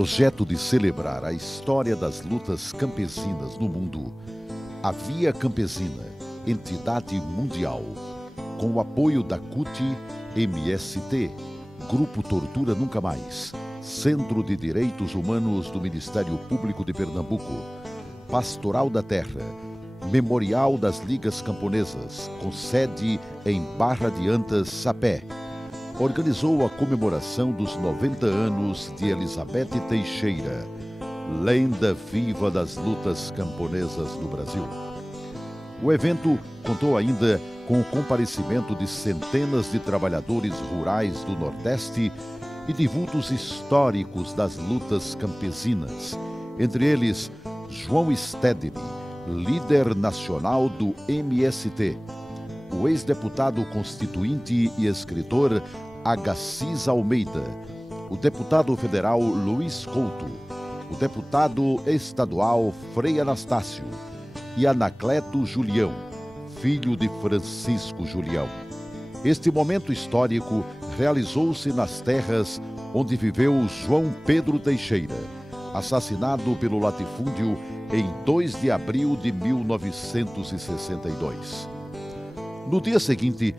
projeto de celebrar a história das lutas campesinas no mundo, a Via Campesina, entidade mundial, com o apoio da CUT-MST, Grupo Tortura Nunca Mais, Centro de Direitos Humanos do Ministério Público de Pernambuco, Pastoral da Terra, Memorial das Ligas Camponesas, com sede em Barra de Antas, Sapé, organizou a comemoração dos 90 anos de Elizabeth Teixeira, lenda viva das lutas camponesas no Brasil. O evento contou ainda com o comparecimento de centenas de trabalhadores rurais do Nordeste e de vultos históricos das lutas campesinas, entre eles João Stedley, líder nacional do MST, o ex-deputado constituinte e escritor Agassiz Almeida, o deputado federal Luiz Couto, o deputado estadual Frei Anastácio e Anacleto Julião, filho de Francisco Julião. Este momento histórico realizou-se nas terras onde viveu João Pedro Teixeira, assassinado pelo latifúndio em 2 de abril de 1962. No dia seguinte,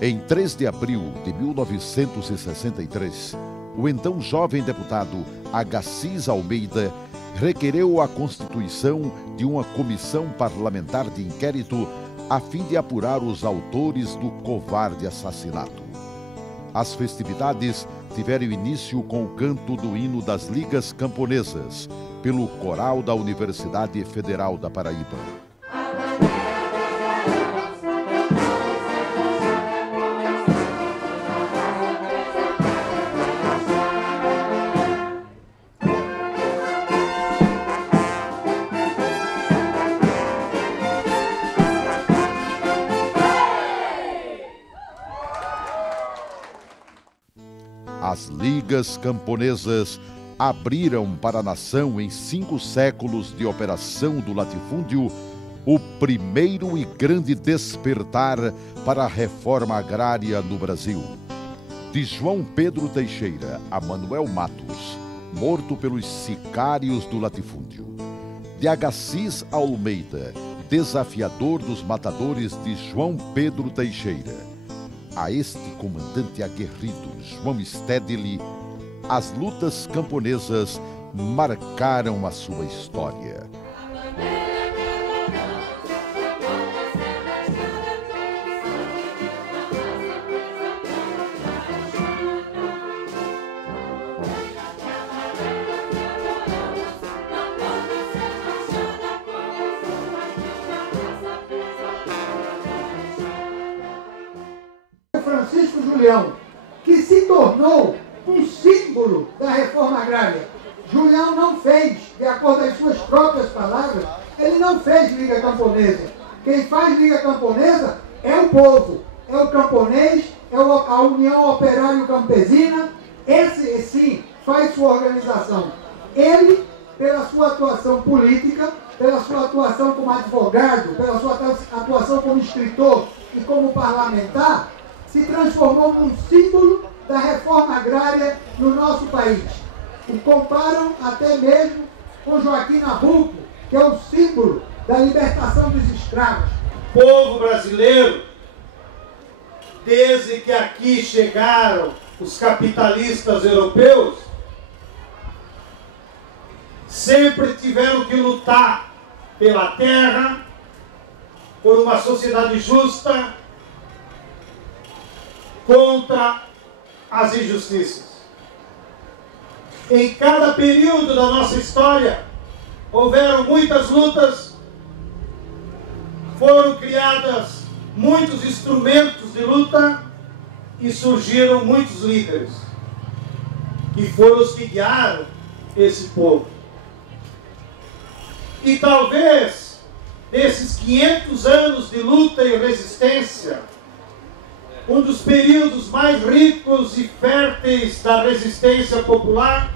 em 3 de abril de 1963, o então jovem deputado Agassiz Almeida requereu a constituição de uma comissão parlamentar de inquérito a fim de apurar os autores do covarde assassinato. As festividades tiveram início com o canto do hino das Ligas Camponesas, pelo coral da Universidade Federal da Paraíba. As Ligas Camponesas abriram para a nação, em 5 séculos de operação do latifúndio, o primeiro e grande despertar para a reforma agrária no Brasil. De João Pedro Teixeira a Manuel Matos, morto pelos sicários do latifúndio. De Agassiz Almeida, desafiador dos matadores de João Pedro Teixeira, a este comandante aguerrido, João Stedley, as lutas camponesas marcaram a sua história. Francisco Julião, que se tornou um símbolo da reforma agrária. Julião não fez, de acordo com as suas próprias palavras, ele não fez Liga Camponesa. Quem faz Liga Camponesa é o povo, é o camponês, é a União Operário Campesina. Esse, sim, faz sua organização. Ele, pela sua atuação política, pela sua atuação como advogado, pela sua atuação como escritor e como parlamentar, se transformou num símbolo da reforma agrária no nosso país. O comparam até mesmo com Joaquim Nabuco, que é o símbolo da libertação dos escravos. O povo brasileiro, desde que aqui chegaram os capitalistas europeus, sempre tiveram que lutar pela terra, por uma sociedade justa, contra as injustiças. Em cada período da nossa história, houveram muitas lutas, foram criadas muitos instrumentos de luta e surgiram muitos líderes, que foram os que guiaram esse povo. E talvez, nesses 500 anos de luta e resistência, um dos períodos mais ricos e férteis da resistência popular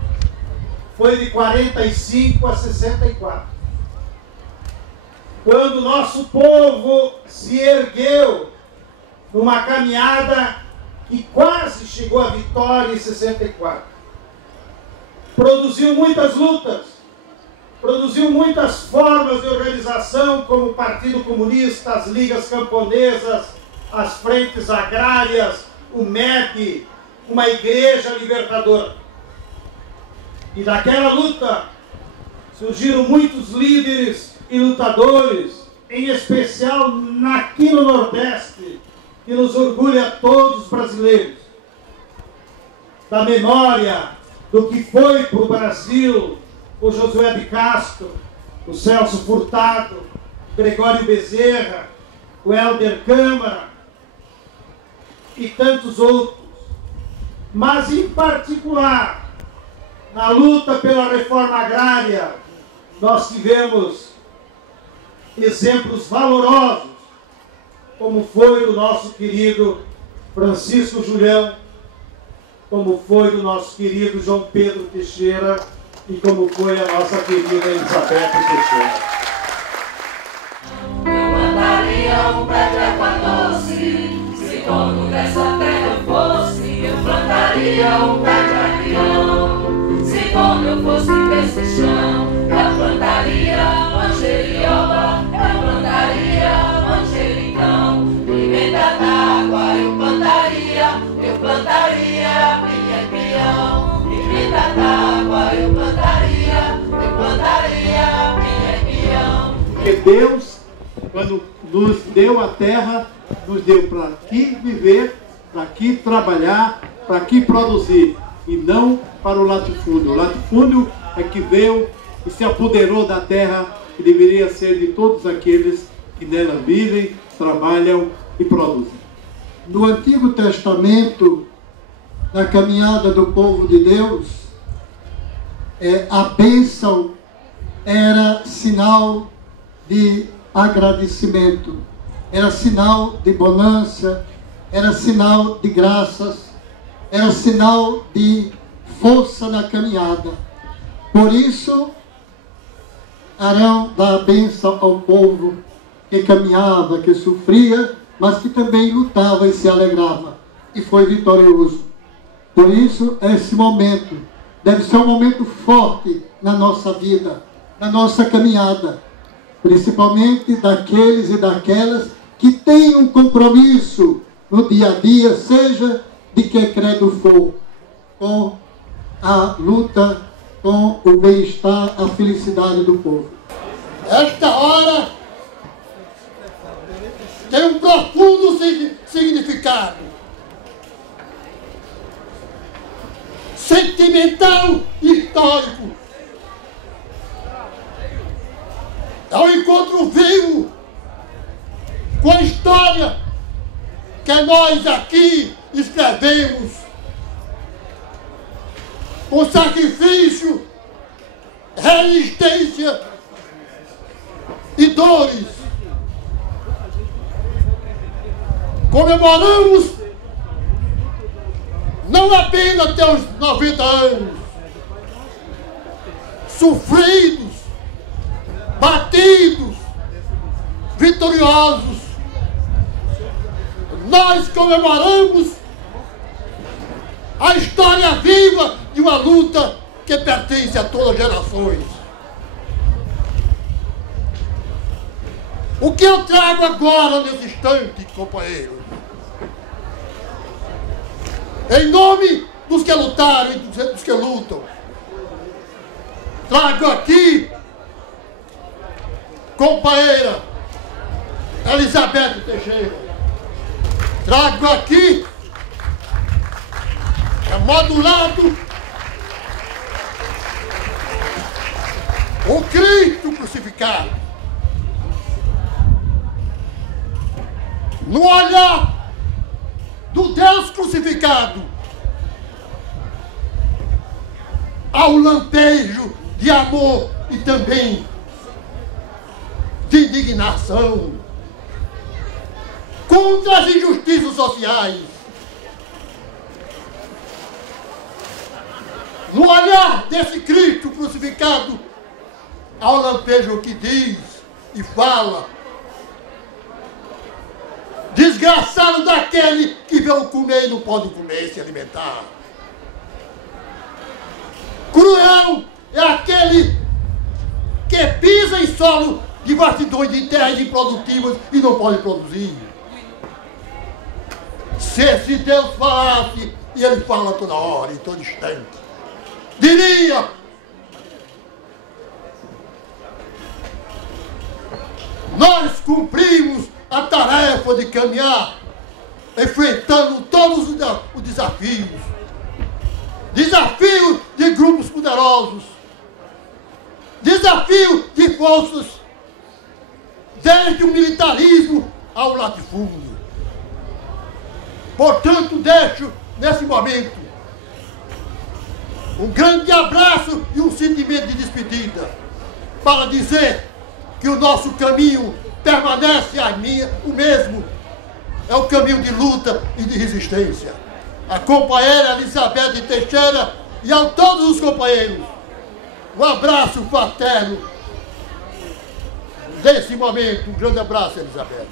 foi de 45 a 64. Quando nosso povo se ergueu numa caminhada que quase chegou à vitória em 64. produziu muitas lutas, produziu muitas formas de organização, como o Partido Comunista, as ligas camponesas, as frentes agrárias, o MEB, uma igreja libertadora. E daquela luta surgiram muitos líderes e lutadores, em especial aqui no Nordeste, que nos orgulha a todos os brasileiros. Da memória do que foi para o Brasil o Josué de Castro, o Celso Furtado, o Gregório Bezerra, o Helder Câmara e tantos outros. Mas, em particular, na luta pela reforma agrária, nós tivemos exemplos valorosos, como foi do nosso querido Francisco Julião, como foi do nosso querido João Pedro Teixeira e como foi a nossa querida Elizabeth Teixeira. Eu mandaria um pé de água doce, se dono dessa terra eu fosse, eu plantaria um pé de agrião. Se dono eu fosse desse chão, eu plantaria manjerioba, eu plantaria manjericão. Pimenta d'água eu plantaria pinhão. Pimenta d'água eu plantaria pinhão. Porque Deus, quando nos deu a terra, nos deu para aqui viver, para aqui trabalhar, para aqui produzir, e não para o latifúndio. O latifúndio é que veio e se apoderou da terra, que deveria ser de todos aqueles que nela vivem, trabalham e produzem. No Antigo Testamento, na caminhada do povo de Deus, a bênção era sinal de agradecimento, era sinal de bonança, era sinal de graças, era sinal de força na caminhada. Por isso, Arão dá a bênção ao povo que caminhava, que sofria, mas que também lutava e se alegrava, e foi vitorioso. Por isso, esse momento deve ser um momento forte na nossa vida, na nossa caminhada, principalmente daqueles e daquelas que têm um compromisso no dia a dia, seja de que credo for, com a luta, com o bem-estar, a felicidade do povo. Esta hora tem um profundo significado, sentimental e histórico. É um encontro vivo com a história que nós aqui escrevemos, com sacrifício, resistência e dores. Comemoramos não apenas até os 90 anos, sofridos, batidos, vitoriosos. Nós comemoramos a história viva de uma luta que pertence a todas as gerações. O que eu trago agora nesse instante, companheiro? Em nome dos que lutaram e dos que lutam, trago aqui, companheira Elizabeth Teixeira, trago aqui, modulado, o Cristo crucificado. No olhar do Deus crucificado, ao lampejo de amor e também de indignação contra as injustiças sociais. No olhar desse Cristo crucificado, ao lampejo que diz e fala: desgraçado daquele que veio comer e não pode comer e se alimentar. Cruel é aquele que pisa em solo de vastidões de terras improdutivas e não pode produzir. Se Deus falasse, e Ele fala toda hora, em todo instante, diria: nós cumprimos a tarefa de caminhar, enfrentando todos os desafios. Desafio de grupos poderosos, desafio de forças, desde o militarismo ao latifúndio. Portanto, deixo, nesse momento, um grande abraço e um sentimento de despedida, para dizer que o nosso caminho permanece o mesmo. É o caminho de luta e de resistência. A companheira Elizabeth Teixeira e a todos os companheiros, um abraço fraterno. Nesse momento, um grande abraço, Elizabeth.